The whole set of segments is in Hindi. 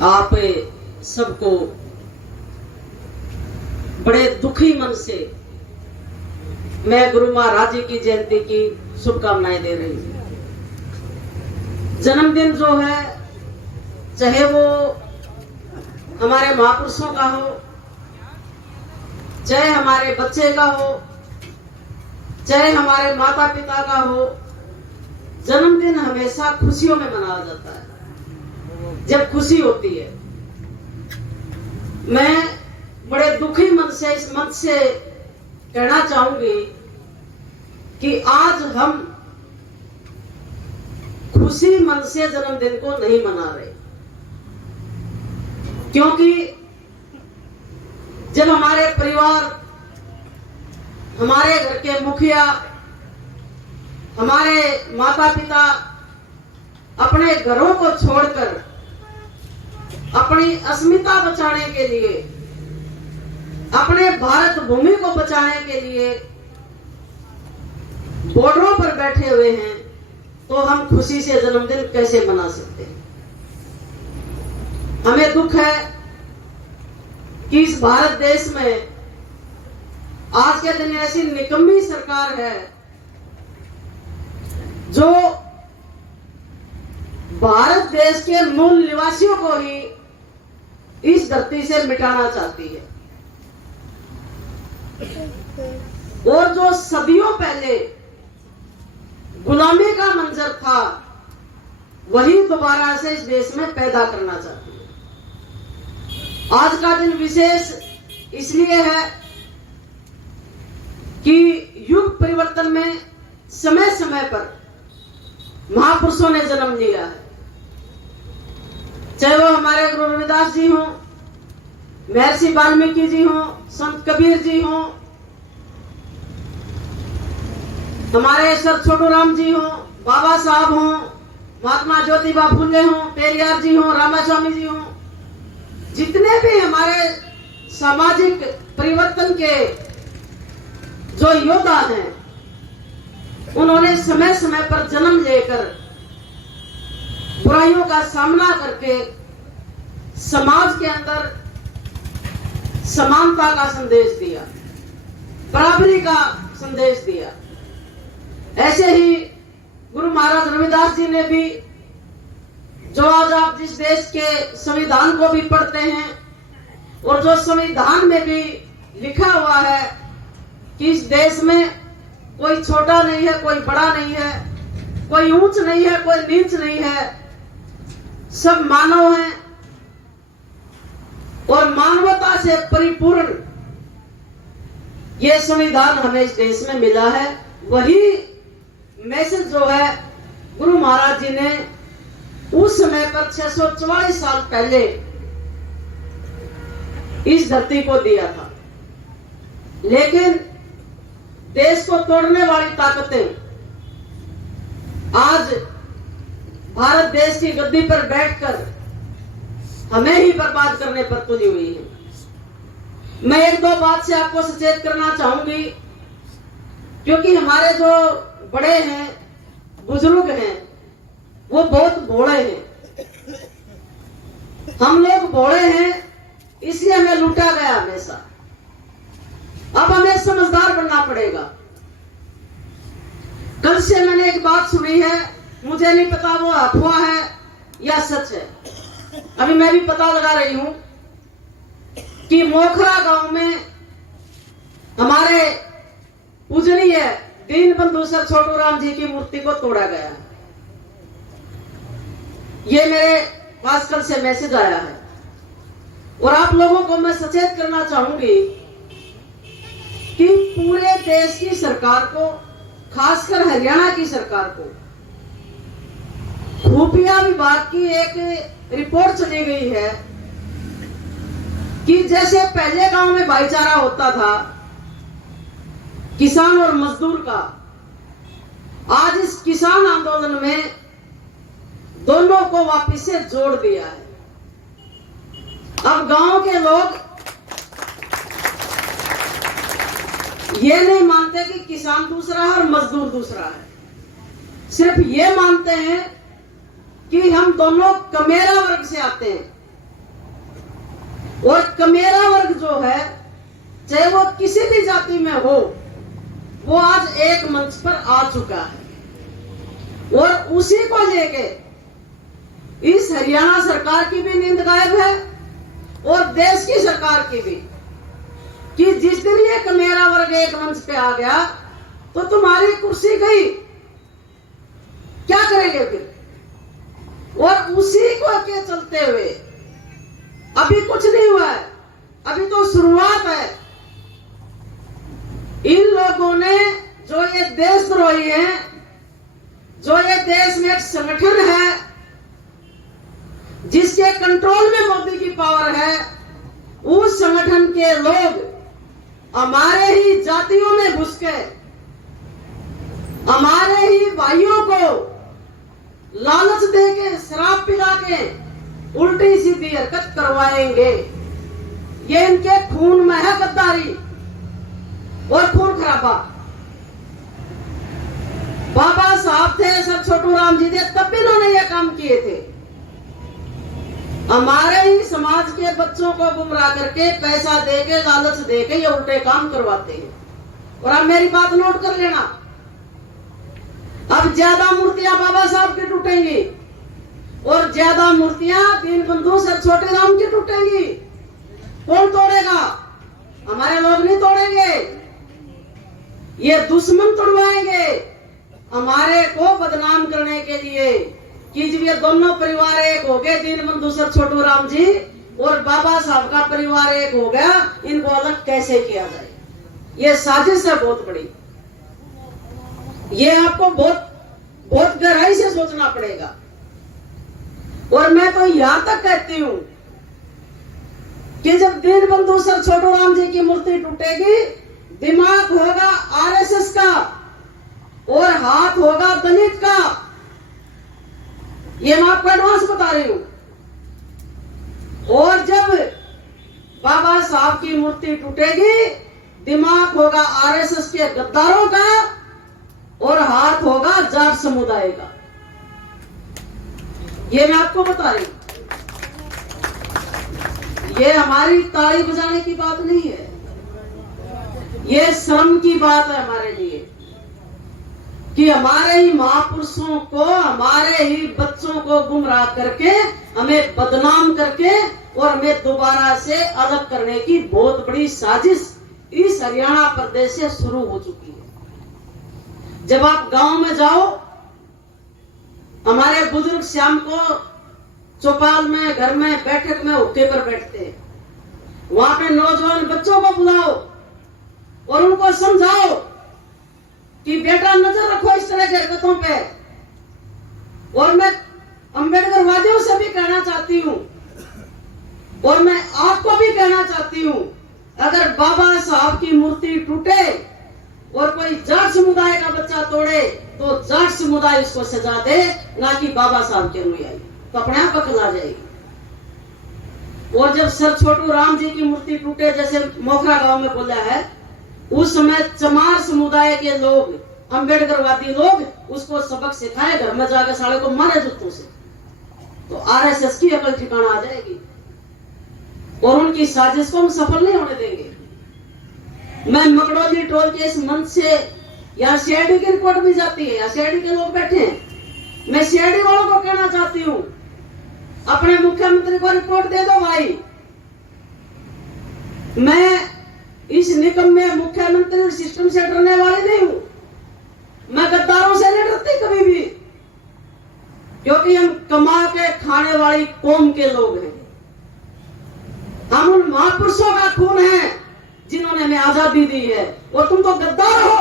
आप सबको बड़े दुखी मन से मैं गुरु महाराज जी की जयंती की शुभकामनाएं दे रही हूँ। जन्मदिन जो है, चाहे वो हमारे महापुरुषों का हो, चाहे हमारे बच्चे का हो, चाहे हमारे माता पिता का हो, जन्मदिन हमेशा खुशियों में मनाया जाता है जब खुशी होती है। मैं बड़े दुखी मन से इस मंच से कहना चाहूंगी कि आज हम खुशी मन से जन्मदिन को नहीं मना रहे, क्योंकि जब हमारे परिवार, हमारे घर के मुखिया, हमारे माता पिता अपने घरों को छोड़कर अपनी अस्मिता बचाने के लिए, अपने भारत भूमि को बचाने के लिए बॉर्डरों पर बैठे हुए हैं, तो हम खुशी से जन्मदिन कैसे मना सकते हैं। हमें दुख है कि इस भारत देश में आज के दिन ऐसी निकम्मी सरकार है जो भारत देश के मूल निवासियों को ही इस धरती से मिटाना चाहती है, और जो सदियों पहले गुलामी का मंजर था वही दोबारा से इस देश में पैदा करना चाहती है। आज का दिन विशेष इसलिए है कि युग परिवर्तन में समय समय पर महापुरुषों ने जन्म लिया है, चाहे वो हमारे गुरु रविदास जी हों, महर्षि वाल्मीकि जी हों, संत कबीर जी हों, हमारे सर छोटू राम जी हों, बाबा साहब हों, महात्मा ज्योतिबा फुले हों, पेरियार जी हों, रामास्वामी जी हों, जितने भी हमारे सामाजिक परिवर्तन के जो योद्धा हैं, उन्होंने समय समय पर जन्म लेकर बुराइयों का सामना करके समाज के अंदर समानता का संदेश दिया, बराबरी का संदेश दिया। ऐसे ही गुरु महाराज रविदास जी ने भी, जो आज आप जिस देश के संविधान को भी पढ़ते हैं और जो संविधान में भी लिखा हुआ है कि इस देश में कोई छोटा नहीं है, कोई बड़ा नहीं है, कोई ऊंच नहीं है, कोई नीच नहीं है, सब मानव हैं और मानवता से परिपूर्ण ये संविधान हमें इस देश में मिला है। वही मैसेज जो है गुरु महाराज जी ने उस समय पर 644 साल पहले इस धरती को दिया था, लेकिन देश को तोड़ने वाली ताकतें आज भारत देश की गद्दी पर बैठकर हमें ही बर्बाद करने पर तुली हुई है। मैं एक दो बात से आपको सचेत करना चाहूंगी, क्योंकि हमारे जो बड़े हैं, बुजुर्ग हैं, वो बहुत भोले हैं। हम लोग भोले हैं, इसलिए हमें लूटा गया हमेशा। अब हमें समझदार बनना पड़ेगा। कल से मैंने एक बात सुनी है, मुझे नहीं पता वो अफवाह है या सच है, अभी मैं भी पता लगा रही हूं कि मोखरा गांव में हमारे पूजनीय दीनबंधु सर छोटू राम जी की मूर्ति को तोड़ा गया। ये मेरे पास कल से मैसेज आया है, और आप लोगों को मैं सचेत करना चाहूंगी कि पूरे देश की सरकार को, खासकर हरियाणा की सरकार को, खुफिया विभाग की एक रिपोर्ट चली गई है कि जैसे पहले गांव में भाईचारा होता था किसान और मजदूर का, आज इस किसान आंदोलन में दोनों को वापस से जोड़ दिया है। अब गांव के लोग ये नहीं मानते कि किसान दूसरा है और मजदूर दूसरा है, सिर्फ ये मानते हैं कि हम दोनों कमेरा वर्ग से आते हैं, और कमेरा वर्ग जो है, चाहे वो किसी भी जाति में हो, वो आज एक मंच पर आ चुका है। और उसी को लेके इस हरियाणा सरकार की भी नींद गायब है और देश की सरकार की भी, कि जिस दिन ये कमेरा वर्ग एक मंच पे आ गया तो तुम्हारी कुर्सी गई, क्या करेंगे फिर। और उसी को के चलते हुए अभी कुछ नहीं हुआ है, अभी तो शुरुआत है। इन लोगों ने जो ये देशद्रोही है, जो ये देश में एक संगठन है जिसके कंट्रोल में मोदी की पावर है, उस संगठन के लोग हमारे ही जातियों में घुस के हमारे ही भाइयों को लालच देके, शराब पिला के उल्टी सीधी हरकत करवाएंगे। ये इनके खून में है गद्दारी और खून खराबा। बाबा साहब थे, सर छोटू राम जी थे, तब भी इन्होंने ये काम किए थे। हमारे ही समाज के बच्चों को गुमराह करके, पैसा देके, लालच देके ये उल्टे काम करवाते हैं। और आप मेरी बात नोट कर लेना, अब ज्यादा मूर्तियां बाबा साहब की टूटेंगी और ज्यादा मूर्तियां दीनबंधु सर छोटे राम की टूटेंगी। कौन तोड़ेगा? हमारे लोग नहीं तोड़ेंगे, ये दुश्मन तोड़वाएंगे हमारे को बदनाम करने के लिए कि जब ये दोनों परिवार एक हो गए, दीनबंधु सर छोटू राम जी और बाबा साहब का परिवार एक हो गया, इनको अलग कैसे किया जाए। ये साजिश है बहुत बड़ी, ये आपको बहुत गहराई से सोचना पड़ेगा। और मैं तो यहां तक कहती हूं कि जब दीनबंधु सर छोटू राम जी की मूर्ति टूटेगी, दिमाग होगा आरएसएस का और हाथ होगा दलित का। ये मैं आपको एडवांस बता रही हूं। और जब बाबा साहब की मूर्ति टूटेगी, दिमाग होगा आरएसएस के गद्दारों का और हाथ होगा जाट समुदाय का। ये मैं आपको बता रही हूं। ये हमारी ताली बजाने की बात नहीं है, ये शर्म की बात है हमारे लिए कि हमारे ही महापुरुषों को, हमारे ही बच्चों को गुमराह करके, हमें बदनाम करके और हमें दोबारा से अलग करने की बहुत बड़ी साजिश इस हरियाणा प्रदेश से शुरू हो चुकी है। जब आप गांव में जाओ, हमारे बुजुर्ग शाम को चौपाल में, घर में, बैठक में हुक्के पर बैठते हैं। वहां पे नौजवान बच्चों को बुलाओ और उनको समझाओ कि बेटा नजर रखो इस तरह की हरकतों पे। और मैं अंबेडकर वादियों से भी कहना चाहती हूं और मैं आपको भी कहना चाहती हूं, अगर बाबा साहब की मूर्ति टूटे और कोई जाट समुदाय का बच्चा तोड़े तो जाट समुदाय उसको सजा दे, ना कि बाबा साहब के अनुयायी, तो अपने आप अकल आ जाएगी। और जब सर छोटू राम जी की मूर्ति टूटे, जैसे मोखरा गांव में बोला है, उस समय चमार समुदाय के लोग, अंबेडकरवादी लोग उसको सबक सिखाए, घर में जाकर साले को मारे जूतों से, तो आरएसएस की अकल ठिकाना आ जाएगी और उनकी साजिश को हम सफल नहीं होने देंगे। मैं मकड़ौली टोल के इस मंच से, यहाँ सीआईडी की रिपोर्ट भी जाती है, यहाँ सीआईडी के लोग बैठे हैं, मैं सीआईडी वालों को कहना चाहती हूँ, अपने मुख्यमंत्री को रिपोर्ट दे दो भाई। मैं इस निगम में मुख्यमंत्री सिस्टम से डरने वाले नहीं हूं, मैं गद्दारों से नहीं डरती कभी भी, क्योंकि हम कमा के खाने वाली कौम के लोग हैं। हम उन महापुरुषों का खून है जिन्होंने हमें आजादी दी है, और तुम तो गद्दार हो।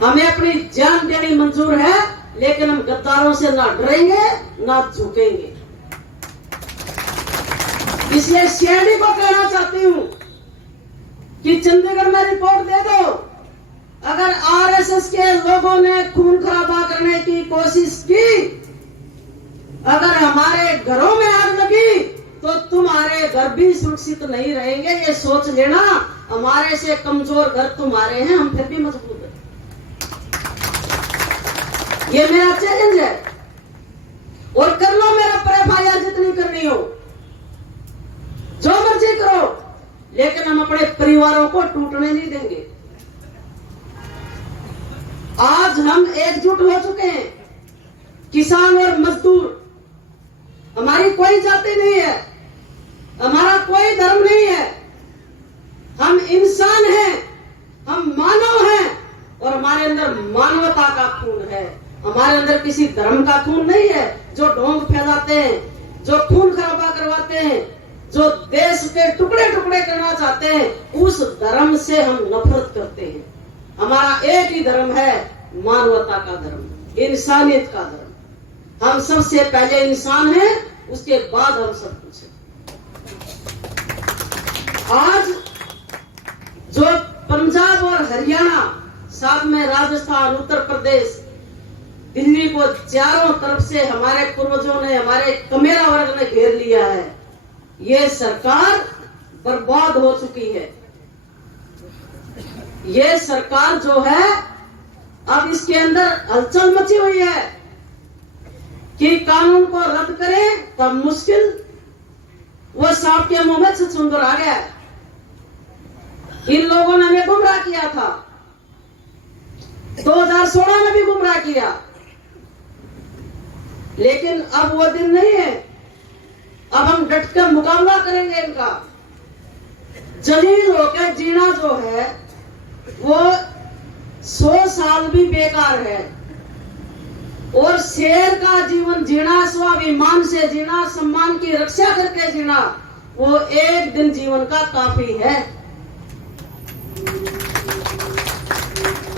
हमें अपनी जान देनी मंजूर है, लेकिन हम गद्दारों से ना डरेंगे ना झुकेंगे। इसलिए सीआईडी को कहना चाहती हूं कि चंडीगढ़ में रिपोर्ट दे दो, अगर आरएसएस के लोगों ने खून खराबा करने की कोशिश की, अगर हमारे घरों में आग लगी तो तुम्हारे घर भी सुरक्षित नहीं रहेंगे। ये सोच लेना, हमारे से कमजोर घर तुम्हारे हैं, हम फिर भी मजबूत हैं। ये मेरा चैलेंज है, और कर लो मेरा पर एफआईआर जितनी करनी हो, लेकिन हम अपने परिवारों को टूटने नहीं देंगे। आज हम एकजुट हो चुके हैं, किसान और मजदूर। हमारी कोई जाति नहीं है, हमारा कोई धर्म नहीं है, हम इंसान हैं, हम मानव हैं और हमारे अंदर मानवता का खून है। हमारे अंदर किसी धर्म का खून नहीं है जो ढोंग फैलाते हैं, जो खून खराबा करवाते हैं, जो देश के टुकड़े टुकड़े करना चाहते हैं, उस धर्म से हम नफरत करते हैं। हमारा एक ही धर्म है, मानवता का धर्म, इंसानियत का धर्म। हम सबसे पहले इंसान हैं, उसके बाद हम सब कुछ हैं। आज जो पंजाब और हरियाणा, साथ में राजस्थान, उत्तर प्रदेश, दिल्ली को चारों तरफ से हमारे पूर्वजों ने, हमारे कमेरा वर्ग ने घेर लिया है, ये सरकार बर्बाद हो चुकी है। ये सरकार जो है, अब इसके अंदर हलचल मची हुई है कि कानून को रद्द करें तब मुश्किल। वो सांप के मुंह में छछूंदर आ गया। इन लोगों ने हमें गुमराह किया था, 2016 में भी गुमराह किया, लेकिन अब वो दिन नहीं है। अब हम डटकर मुकाबला करेंगे इनका। जलील होकर जीना जो है वो 100 साल भी बेकार है, और शेर का जीवन जीना, स्वाभिमान से जीना, सम्मान की रक्षा करके जीना, वो एक दिन जीवन का काफी है।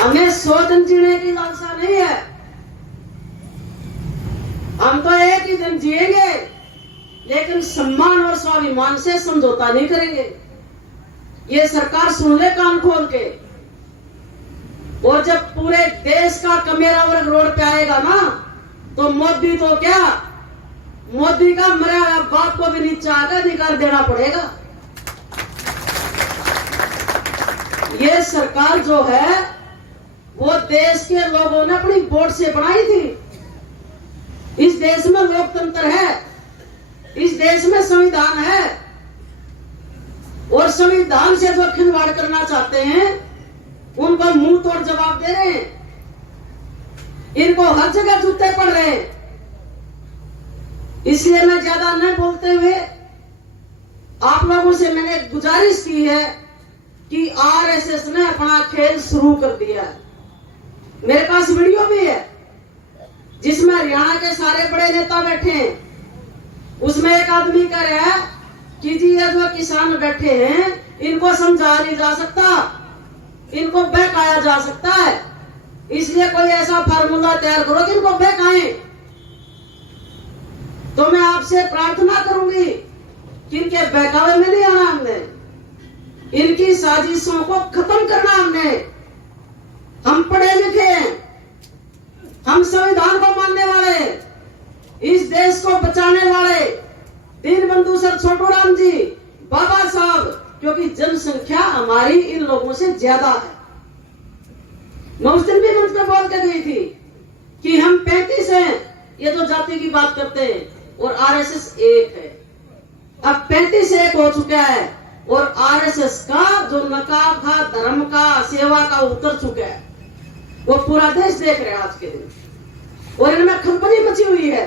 हमें 100 दिन जीने की लालसा नहीं है। हम तो एक ही दिन जिएंगे, लेकिन सम्मान और स्वाभिमान से समझौता नहीं करेंगे। ये सरकार सुन ले कान खोल के। और जब पूरे देश का कमेरा वर्ग रोड पे आएगा ना, तो मोदी तो क्या, मोदी का मरा बाप को भी नीचे आकर अधिकार देना पड़ेगा। ये सरकार जो है वो देश के लोगों ने अपनी वोट से बनाई थी। इस देश में लोकतंत्र है, इस देश में संविधान है, और संविधान से जो खिलवाड़ करना चाहते हैं उनको मुंह तोड़ जवाब दे रहे हैं। इनको हर जगह जूते पड़ रहे हैं। इसलिए मैं ज्यादा न बोलते हुए आप लोगों से मैंने गुजारिश की है कि आरएसएस ने अपना खेल शुरू कर दिया है। मेरे पास वीडियो भी है जिसमें हरियाणा के सारे बड़े नेता बैठे हैं। उसमें एक आदमी कह रहा है कि जी ये जो किसान बैठे हैं इनको समझा नहीं जा सकता, इनको बहकाया जा सकता है, इसलिए कोई ऐसा फार्मूला तैयार करो कि इनको बहकाएं। तो मैं आपसे प्रार्थना करूंगी कि इनके बहकावे में नहीं आना हमने, इनकी साजिशों को खत्म करना हमने। हम पढ़े लिखे हैं, हम संविधान को मानने वाले, इस देश को बचाने वाले दीनबंधु सर छोटूराम जी, बाबा साहब, क्योंकि जनसंख्या हमारी इन लोगों से ज्यादा है। मैं उस दिन भी मंच पर बोल के गई थी कि हम 35 हैं, ये तो जाति की बात करते हैं, और आरएसएस 1 है। अब 35 1 हो चुका है, और आरएसएस का जो नकाब था, धर्म का, सेवा का, उतर चुका है। वो पूरा देश देख रहा है आज के दिन, और इनमें खलबली मची हुई है।